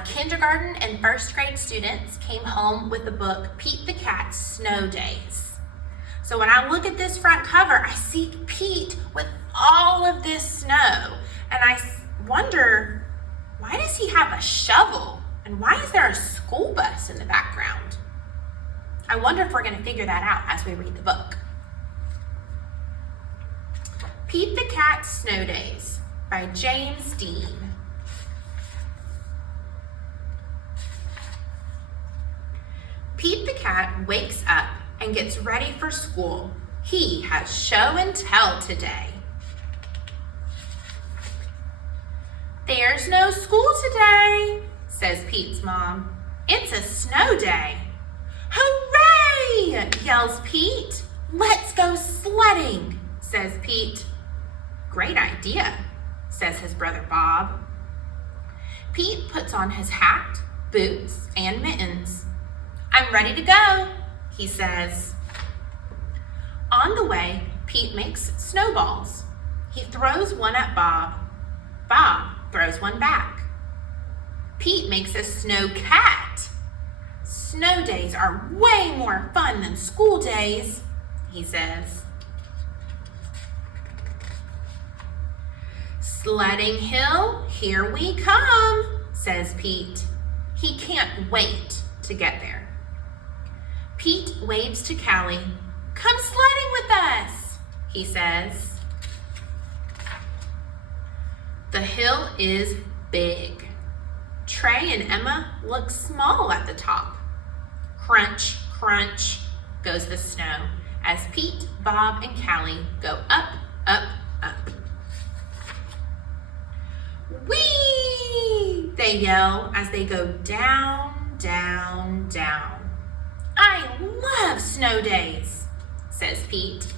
our kindergarten and first grade students came home with the book Pete the Cat's Snow Days. So when I look at this front cover, I see Pete with all of this snow, and I wonder, why does he have a shovel? And why is there a school bus in the background? I wonder if we're going to figure that out as we read the book. Pete the Cat's Snow Days by James Dean. Pete the Cat wakes up and gets ready for school. He has show and tell today. "There's no school today," says Pete's mom. "It's a snow day." "Hooray!" yells Pete. "Let's go sledding," says Pete. "Great idea," says his brother Bob. Pete puts on his hat, boots, and mittens. "I'm ready to go," he says. On the way, Pete makes snowballs. He throws one at Bob. Bob throws one back. Pete makes a snow cat. "Snow days are way more fun than school days," he says. "Sledding hill, here we come," says Pete. He can't wait to get there. Pete waves to Callie. "Come sledding with us," he says. The hill is big. Trey and Emma look small at the top. Crunch, crunch goes the snow as Pete, Bob, and Callie go up, up, up. "Whee!" they yell as they go down, down, down. "I love snow days," says Pete.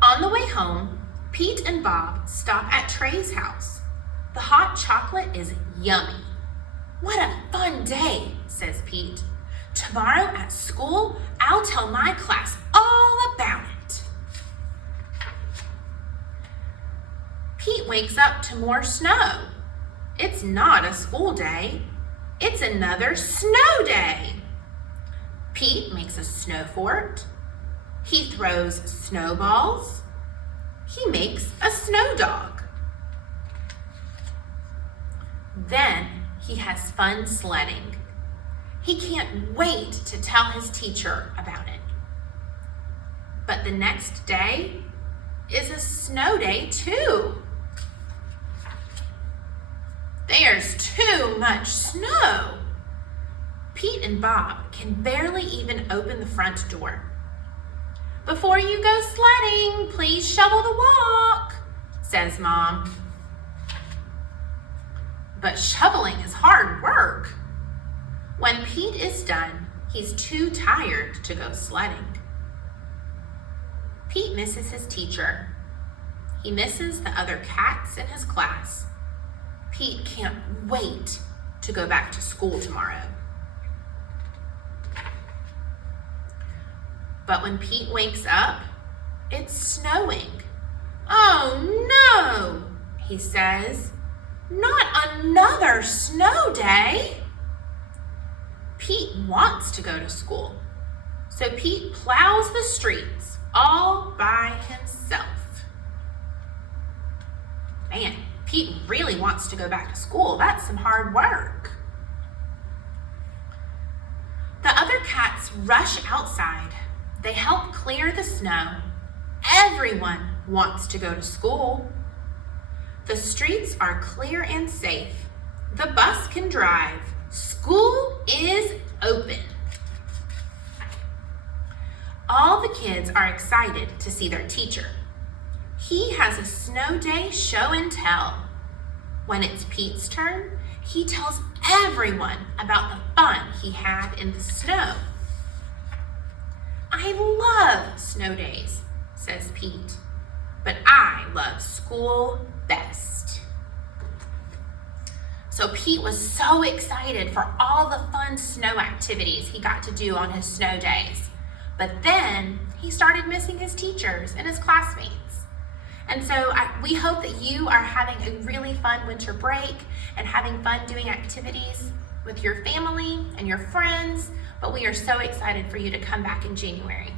On the way home, Pete and Bob stop at Trey's house. The hot chocolate is yummy. "What a fun day," says Pete. "Tomorrow at school, I'll tell my class all about it." Pete wakes up to more snow. It's not a school day. It's another snow day. Pete makes a snow fort. He throws snowballs. He makes a snow dog. Then he has fun sledding. He can't wait to tell his teacher about it. But the next day is a snow day too. There's too much snow. Pete and Bob can barely even open the front door. "Before you go sledding, please shovel the walk," says Mom. But shoveling is hard work. When Pete is done, he's too tired to go sledding. Pete misses his teacher. He misses the other cats in his class. Pete can't wait to go back to school tomorrow. But when Pete wakes up, it's snowing. "Oh no," he says. "Not another snow day." Pete wants to go to school, so Pete plows the streets all by himself. Man, Pete really wants to go back to school. That's some hard work. The other cats rush outside. They help clear the snow. Everyone wants to go to school. The streets are clear and safe. The bus can drive. School is open. All the kids are excited to see their teacher. He has a snow day show and tell. When it's Pete's turn, he tells everyone about the fun he had in the snow. "I love snow days," says Pete, "but I love school best." So Pete was so excited for all the fun snow activities he got to do on his snow days. But then he started missing his teachers and his classmates. And so we hope that you are having a really fun winter break and having fun doing activities with your family and your friends, but we are so excited for you to come back in January.